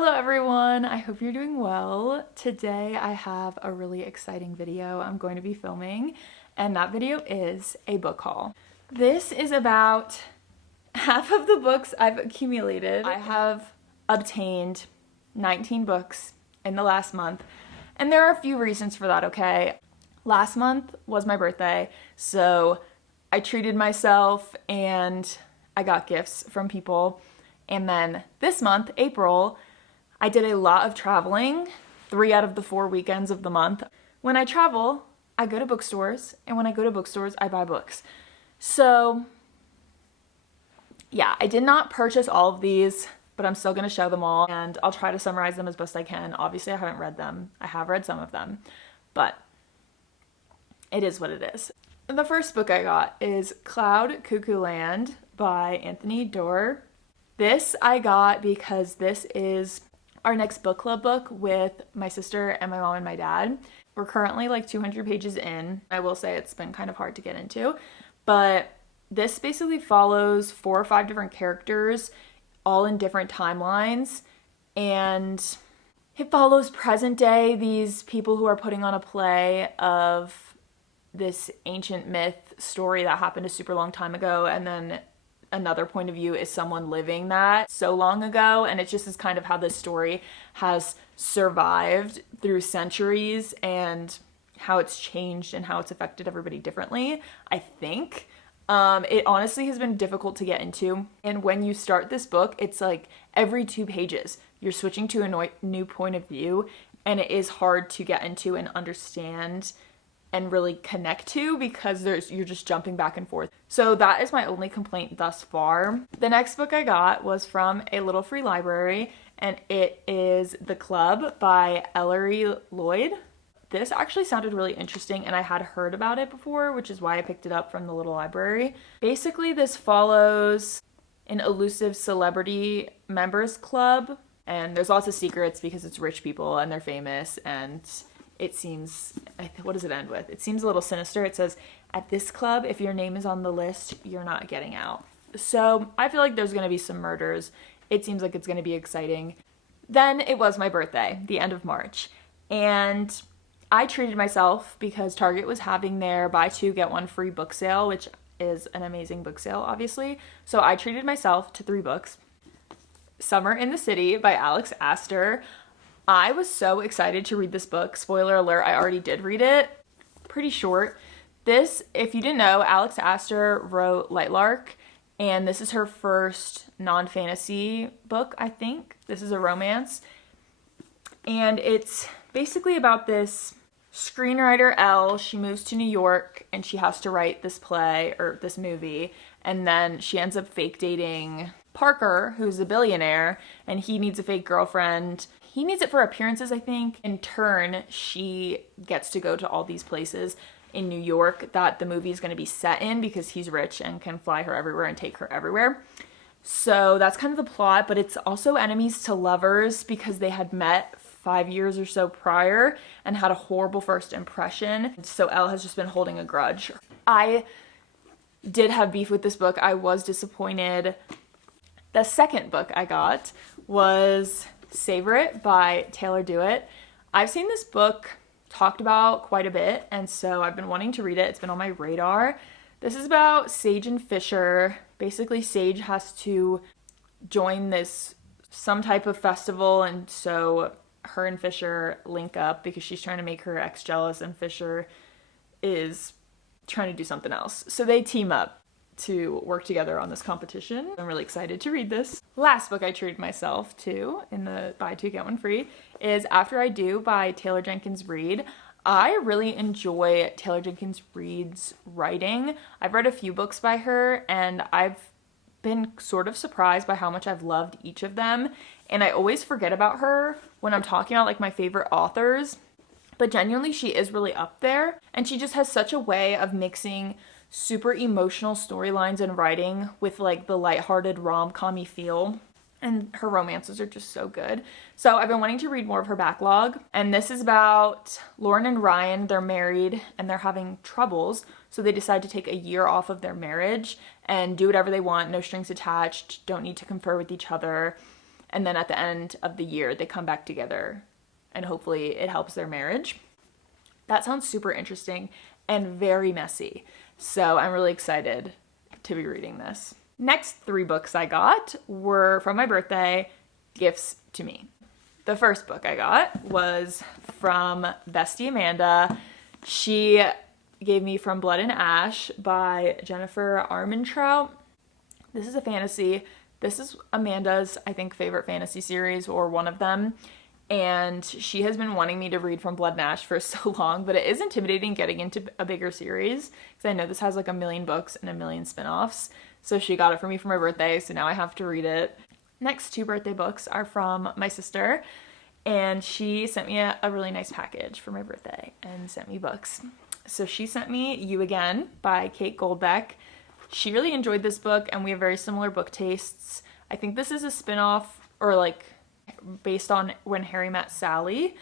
Hello everyone, I hope you're doing well. Today I have a really exciting video I'm going to be filming, and that video is a book haul. This is about half of the books I've accumulated. I have obtained 19 books in the last month, and there are a few reasons for that, okay? Last month was my birthday, so I treated myself and I got gifts from people. And then this month, April, I did a lot of traveling, 3 out of the 4 weekends of the month. When I travel, I go to bookstores, and when I go to bookstores, I buy books. So yeah, I did not purchase all of these, but I'm still gonna show them all, and I'll try to summarize them as best I can. Obviously, I haven't read them. I have read some of them, but it is what it is. The first book I got is Cloud Cuckoo Land by Anthony Doerr. This I got because this is our next book club book with my sister and my mom and my dad. We're currently like 200 pages in. I will say it's been kind of hard to get into, but this basically follows 4 or 5 different characters, all in different timelines, and it follows present day, these people who are putting on a play of this ancient myth story that happened a super long time ago, and then another point of view is someone living that so long ago, and it just is kind of how this story has survived through centuries and how it's changed and how it's affected everybody differently, I think. It honestly has been difficult to get into, and when you start this book, it's like every 2 pages you're switching to a new point of view, and it is hard to get into and understand and really connect to because you're just jumping back and forth. So that is my only complaint thus far. The next book I got was from a little free library, and it is The Club by Ellery Lloyd. This actually sounded really interesting, and I had heard about it before, which is why I picked it up from the little library. Basically, this follows an elusive celebrity members club, and there's lots of secrets because it's rich people and they're famous, and it seems, what does it end with? It seems a little sinister. It says, at this club, if your name is on the list, you're not getting out. So I feel like there's gonna be some murders. It seems like it's gonna be exciting. Then it was my birthday, the end of March, and I treated myself because Target was having their buy 2 get 1 free book sale, which is an amazing book sale, obviously. So I treated myself to 3 books. Summer in the City by Alex Astor. I was so excited to read this book. Spoiler alert, I already did read it. Pretty short. This, if you didn't know, Alex Astor wrote Lightlark, and this is her first non-fantasy book, I think. This is a romance. And it's basically about this screenwriter, Elle. She moves to New York, and she has to write this play, or this movie, and then she ends up fake dating Parker, who's a billionaire, and he needs a fake girlfriend. He needs it for appearances, I think. In turn, she gets to go to all these places in New York that the movie is going to be set in because he's rich and can fly her everywhere and take her everywhere. So that's kind of the plot, but it's also enemies to lovers because they had met 5 years or so prior and had a horrible first impression. So Elle has just been holding a grudge. I did have beef with this book. I was disappointed. The second book I got was Savor It by Taylor Dewitt. I've seen this book talked about quite a bit, and so I've been wanting to read it. It's been on my radar. This is about Sage and Fisher. Basically, Sage has to join some type of festival, and so her and Fisher link up because she's trying to make her ex jealous, and Fisher is trying to do something else. So they team up to work together on this competition. I'm really excited to read this. Last book I treated myself to in the buy 2 get 1 free is After I Do by Taylor Jenkins Reid. I really enjoy Taylor Jenkins Reid's writing. I've read a few books by her, and I've been sort of surprised by how much I've loved each of them, and I always forget about her when I'm talking about like my favorite authors, but genuinely she is really up there, and she just has such a way of mixing super emotional storylines and writing with like the lighthearted rom-com-y feel, and her romances are just so good. So I've been wanting to read more of her backlog, and this is about Lauren and Ryan. They're married and they're having troubles, so they decide to take a year off of their marriage and do whatever they want, no strings attached, don't need to confer with each other, and then at the end of the year they come back together and hopefully it helps their marriage. That sounds super interesting and very messy. So I'm really excited to be reading this. Next 3 books I got were from my birthday, gifts to me. The first book I got was from Bestie Amanda. She gave me From Blood and Ash by Jennifer Armentrout. This is a fantasy. This is Amanda's, I think, favorite fantasy series, or one of them. And she has been wanting me to read From Blood and Ash for so long, but it is intimidating getting into a bigger series because I know this has like 1 million books and 1 million spin-offs. So she got it for me for my birthday, so now I have to read it. Next 2 birthday books are from my sister, and she sent me a really nice package for my birthday and sent me books. So she sent me You Again by Kate Goldbeck. She really enjoyed this book, and we have very similar book tastes. I think this is a spin-off, or like based on When Harry Met Sally.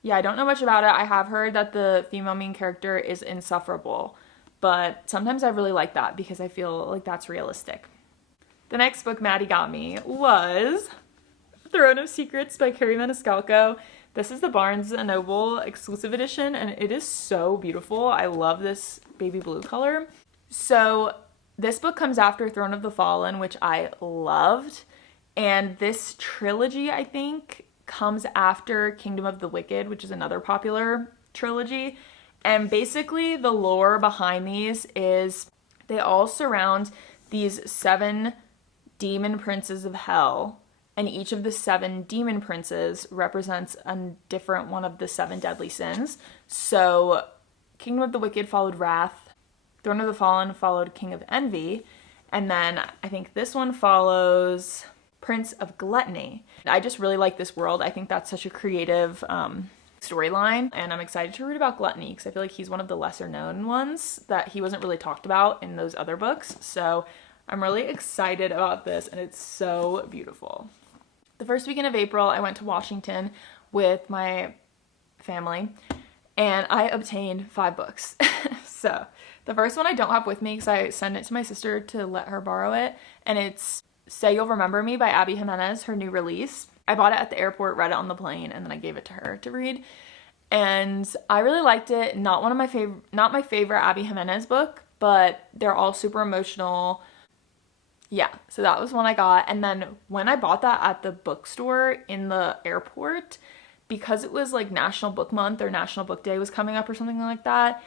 Yeah, I don't know much about it. I have heard that the female main character is insufferable, but sometimes I really like that because I feel like that's realistic. The next book Maddie got me was Throne of Secrets by Carrie Maniscalco. This is the Barnes & Noble exclusive edition, and it is so beautiful. I love this baby blue color. So this book comes after Throne of the Fallen, which I loved. And this trilogy, I think, comes after Kingdom of the Wicked, which is another popular trilogy. And basically the lore behind these is they all surround these 7 demon princes of hell. And each of the 7 demon princes represents a different one of the 7 deadly sins. So Kingdom of the Wicked followed Wrath. Throne of the Fallen followed King of Envy. And then I think this one follows Prince of Gluttony. I just really like this world. I think that's such a creative storyline, and I'm excited to read about Gluttony because I feel like he's one of the lesser known ones that he wasn't really talked about in those other books. So I'm really excited about this, and it's so beautiful. The first weekend of April, I went to Washington with my family, and I obtained 5 books. So the first one I don't have with me because I sent it to my sister to let her borrow it, and it's Say You'll Remember Me by Abby Jimenez, her new release. I bought it at the airport, read it on the plane, and then I gave it to her to read. And I really liked it. Not my favorite Abby Jimenez book, but they're all super emotional. Yeah, so that was one I got. And then when I bought that at the bookstore in the airport, because it was like National Book Month or National Book Day was coming up or something like that,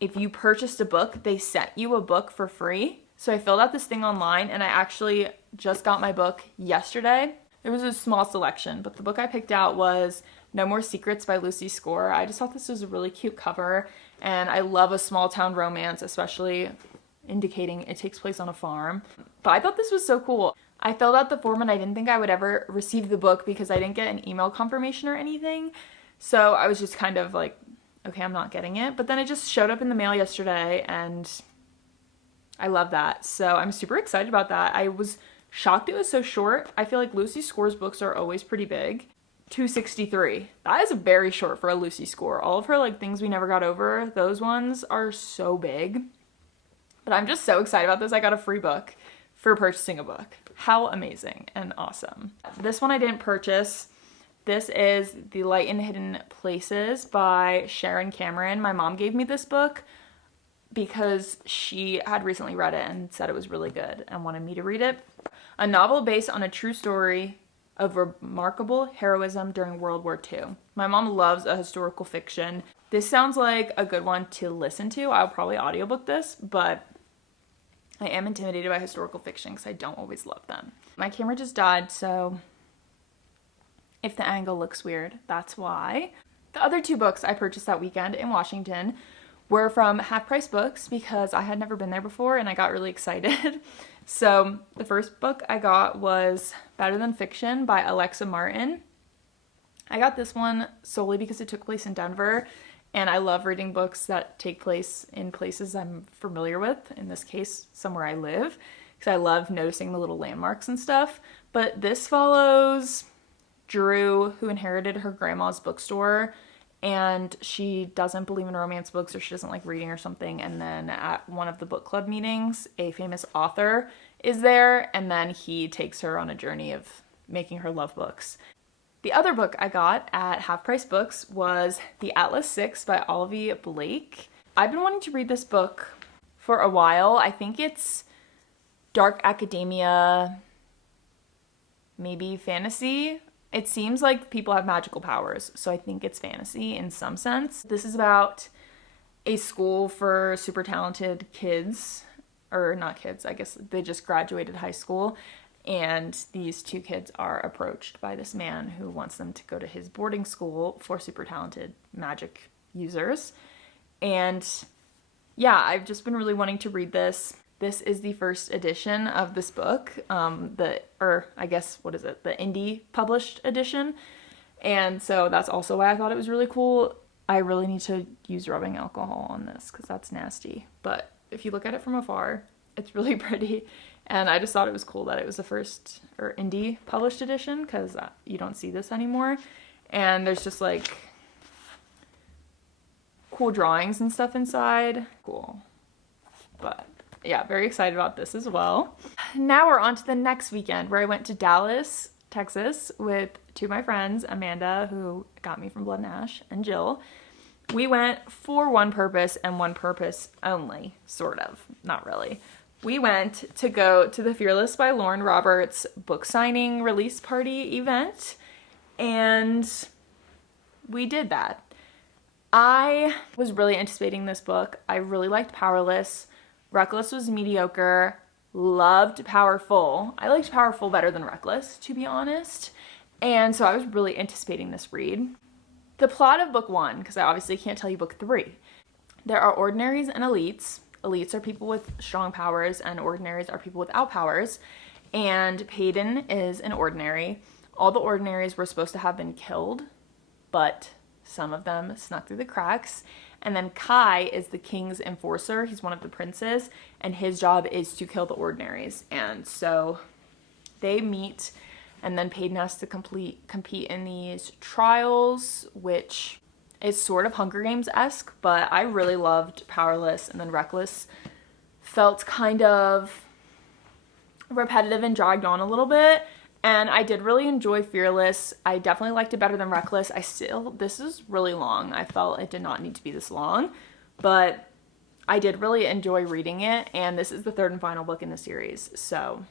if you purchased a book, they sent you a book for free. So I filled out this thing online, and I actually just got my book yesterday. There was a small selection, but the book I picked out was No More Secrets by Lucy Score. I just thought this was a really cute cover, and I love a small town romance, especially indicating it takes place on a farm. But I thought this was so cool. I filled out the form, and I didn't think I would ever receive the book because I didn't get an email confirmation or anything. So I was just kind of like, okay, I'm not getting it. But then it just showed up in the mail yesterday, and I love that. So I'm super excited about that. I was shocked it was so short. I feel like Lucy Score's books are always pretty big. 263. That is very short for a Lucy Score. All of her like Things We Never Got Over, those ones are so big. But I'm just so excited about this. I got a free book for purchasing a book. How amazing and awesome. This one I didn't purchase. This is The Light in Hidden Places by Sharon Cameron. My mom gave me this book because she had recently read it and said it was really good and wanted me to read it. A novel based on a true story of remarkable heroism during World War II. My mom loves a historical fiction. This sounds like a good one to listen to. I'll probably audiobook this, but I am intimidated by historical fiction because I don't always love them. My camera just died, so if the angle looks weird, that's why. The other 2 books I purchased that weekend in Washington were from Half Price Books because I had never been there before and I got really excited. So the first book I got was Better Than Fiction by Alexa Martin. I got this one solely because it took place in Denver, and I love reading books that take place in places I'm familiar with, in this case, somewhere I live, because I love noticing the little landmarks and stuff. But this follows Drew, who inherited her grandma's bookstore, and she doesn't believe in romance books, or she doesn't like reading or something, and then at one of the book club meetings, a famous author is there, and then he takes her on a journey of making her love books. The other book I got at Half Price Books was The Atlas Six by Olivia Blake. I've been wanting to read this book for a while. I think it's dark academia, maybe fantasy. It seems like people have magical powers, so I think it's fantasy in some sense. This is about a school for super talented kids, or not kids, I guess they just graduated high school, and these two kids are approached by this man who wants them to go to his boarding school for super talented magic users. And yeah, I've just been really wanting to read this. This is the first edition of this book, the indie published edition. And so that's also why I thought it was really cool. I really need to use rubbing alcohol on this because that's nasty. But if you look at it from afar, it's really pretty. And I just thought it was cool that it was the first or indie published edition because you don't see this anymore. And there's just like cool drawings and stuff inside. Cool. But yeah, very excited about this as well. Now we're on to the next weekend where I went to Dallas, Texas with two of my friends, Amanda, who got me from Blood and Ash, and Jill. We went for one purpose and one purpose only, sort of, not really. We went to go to the Fearless by Lauren Roberts book signing release party event, and we did that. I was really anticipating this book. I really liked Powerless. Reckless was mediocre. Loved Powerful. I liked Powerful better than Reckless, to be honest. And so I was really anticipating this read. The plot of book one, because I obviously can't tell you book three. There are ordinaries and elites. Elites are people with strong powers and ordinaries are people without powers. And Peyton is an ordinary. All the ordinaries were supposed to have been killed, but some of them snuck through the cracks. And then Kai is the king's enforcer. He's one of the princes, and his job is to kill the ordinaries. And so they meet, and then Peyton has to compete in these trials, which is sort of Hunger Games-esque, but I really loved Powerless, and then Reckless felt kind of repetitive and dragged on a little bit. And I did really enjoy Fearless. I definitely liked it better than Reckless. This is really long. I felt it did not need to be this long, but I did really enjoy reading it. And this is the third and final book in the series. So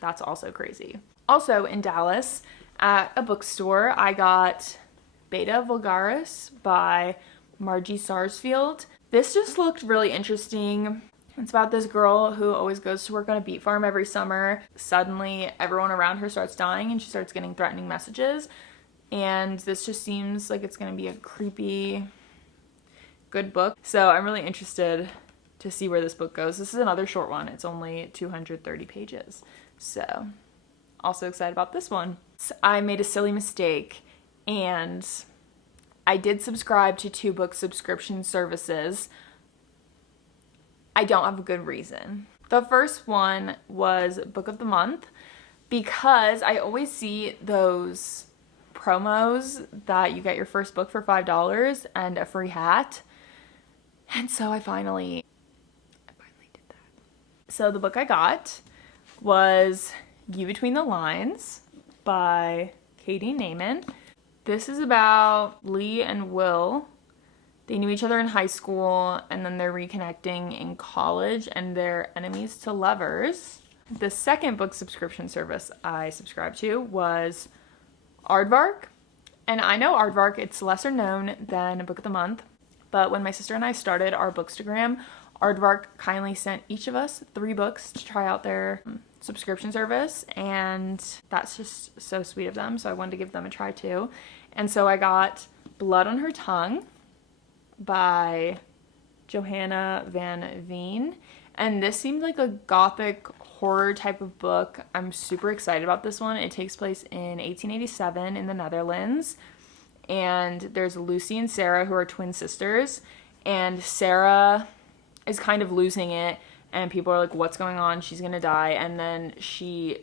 that's also crazy. Also in Dallas at a bookstore, I got Beta Vulgaris by Margie Sarsfield. This just looked really interesting. It's about this girl who always goes to work on a beet farm every summer. Suddenly, everyone around her starts dying and she starts getting threatening messages. And this just seems like it's going to be a creepy, good book. So I'm really interested to see where this book goes. This is another short one. It's only 230 pages. So also excited about this one. I made a silly mistake and I did subscribe to 2 book subscription services. I don't have a good reason. The first one was Book of the Month because I always see those promos that you get your first book for $5 and a free hat. And so I finally did that. So the book I got was You Between the Lines by Katie Naiman. This is about Lee and Will. They knew each other in high school, and then they're reconnecting in college, and they're enemies to lovers. The second book subscription service I subscribed to was Aardvark. And I know Aardvark, it's lesser known than Book of the Month, but when my sister and I started our Bookstagram, Aardvark kindly sent each of us 3 books to try out their subscription service, and that's just so sweet of them, so I wanted to give them a try too. And so I got Blood on Her Tongue by Johanna Van Veen, and this seemed like a gothic horror type of book. I'm super excited about this one. It takes place in 1887 in the Netherlands, and there's Lucy and Sarah who are twin sisters, and Sarah is kind of losing it, and people are like, what's going on? She's gonna die. And then she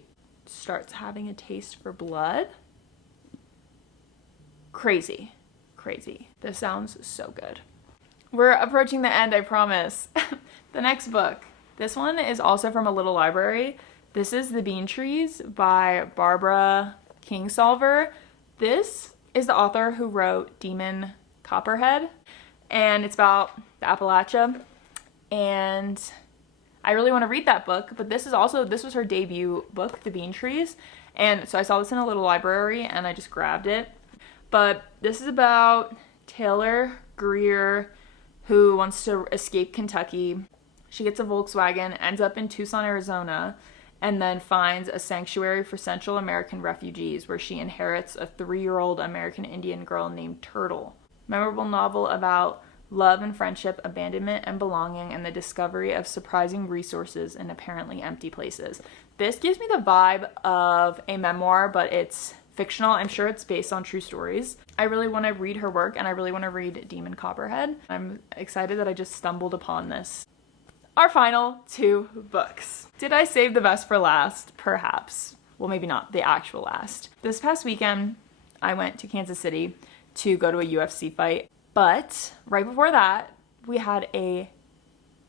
starts having a taste for blood. Crazy. This sounds so good. We're approaching the end, I promise. The next book. This one is also from a little library. This is The Bean Trees by Barbara Kingsolver. This is the author who wrote Demon Copperhead, and it's about the Appalachia, and I really want to read that book, but this was her debut book, The Bean Trees, and so I saw this in a little library and I just grabbed it. But this is about Taylor Greer, who wants to escape Kentucky. She gets a Volkswagen, ends up in Tucson, Arizona, and then finds a sanctuary for Central American refugees where she inherits a 3-year-old American Indian girl named Turtle. Memorable novel about love and friendship, abandonment and belonging, and the discovery of surprising resources in apparently empty places. This gives me the vibe of a memoir, but it's fictional. I'm sure it's based on true stories. I really want to read her work, and I really want to read Demon Copperhead. I'm excited that I just stumbled upon this. Our final 2 books. Did I save the best for last? Perhaps. Well, maybe not the actual last. This past weekend, I went to Kansas City to go to a UFC fight, but right before that, we had a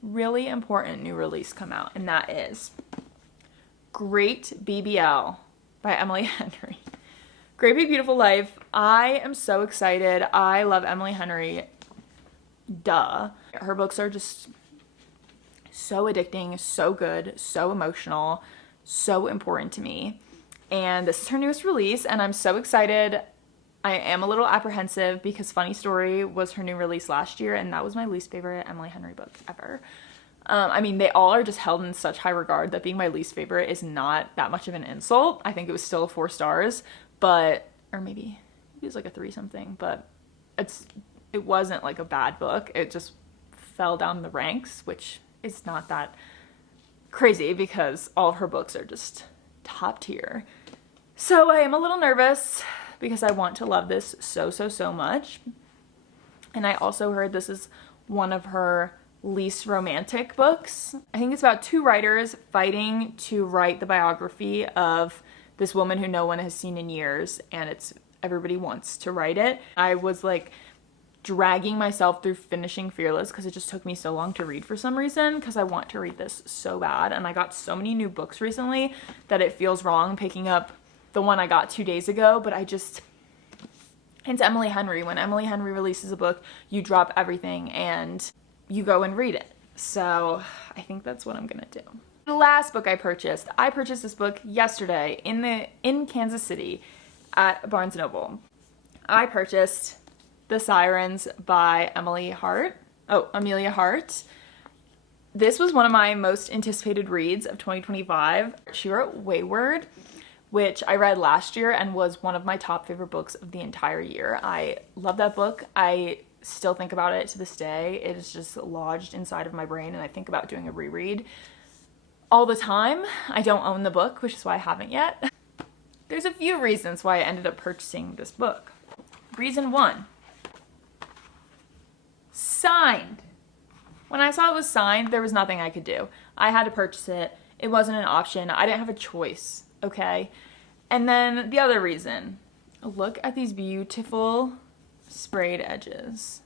really important new release come out, and that is Great BBL by Emily Henry. Great Big Beautiful Life. I am so excited. I love Emily Henry. Duh. Her books are just so addicting, so good, so emotional, so important to me. And this is her newest release, and I'm so excited. I am a little apprehensive because Funny Story was her new release last year, and that was my least favorite Emily Henry book ever. I mean, they all are just held in such high regard that being my least favorite is not that much of an insult. I think it was still 4 stars, but, or maybe it was like a 3 something, but it wasn't like a bad book. It just fell down the ranks, which is not that crazy because all of her books are just top tier. So I am a little nervous because I want to love this so much. And I also heard this is one of her least romantic books. I think it's about 2 writers fighting to write the biography of this woman who no one has seen in years, and everybody wants to write it. I was like dragging myself through finishing Fearless because it just took me so long to read for some reason, because I want to read this so bad, and I got so many new books recently that it feels wrong picking up the one I got 2 days ago, but it's Emily Henry. When Emily Henry releases a book, you drop everything and you go and read it. So I think that's what I'm gonna do. The last book I purchased this book yesterday in Kansas City at Barnes & Noble. I purchased The Sirens by Amelia Hart. This was one of my most anticipated reads of 2025. She wrote Wayward, which I read last year and was one of my top favorite books of the entire year. I love that book. I still think about it to this day. It is just lodged inside of my brain, and I think about doing a reread all the time. I don't own the book, which is why I haven't yet. There's a few reasons why I ended up purchasing this book. Reason 1. Signed. When I saw it was signed, there was nothing I could do. I had to purchase it. It wasn't an option. I didn't have a choice, okay? And then the other reason. Look at these beautiful sprayed edges.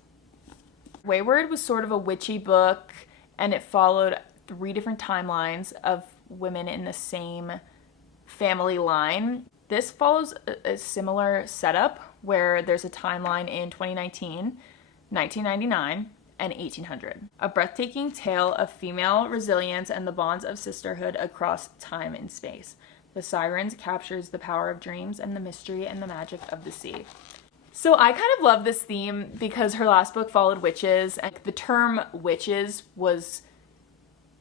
Wayward was sort of a witchy book, and it followed 3 different timelines of women in the same family line. This follows a similar setup where there's a timeline in 2019, 1999, and 1800. A breathtaking tale of female resilience and the bonds of sisterhood across time and space. The Sirens captures the power of dreams and the mystery and the magic of the sea. So I kind of love this theme because her last book followed witches, and the term witches was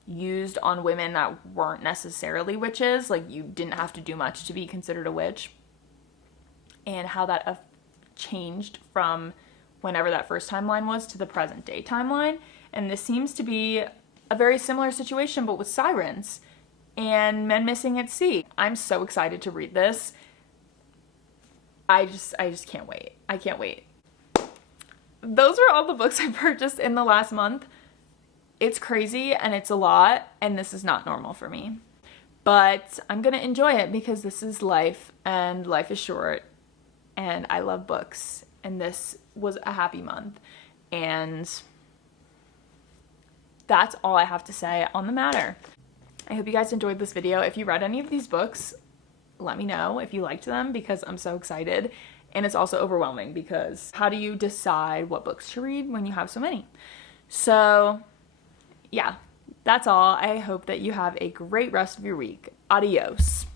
used on women that weren't necessarily witches. Like, you didn't have to do much to be considered a witch, and how that changed from whenever that first timeline was to the present day timeline. And this seems to be a very similar situation, but with sirens and men missing at sea. I'm so excited to read this. I just can't wait. I can't wait. Those were all the books I purchased in the last month. It's crazy and it's a lot, and this is not normal for me. But I'm gonna enjoy it because this is life, and life is short, and I love books, and this was a happy month. And that's all I have to say on the matter. I hope you guys enjoyed this video. If you read any of these books, let me know if you liked them, because I'm so excited. And it's also overwhelming because how do you decide what books to read when you have so many? So yeah, that's all. I hope that you have a great rest of your week. Adios.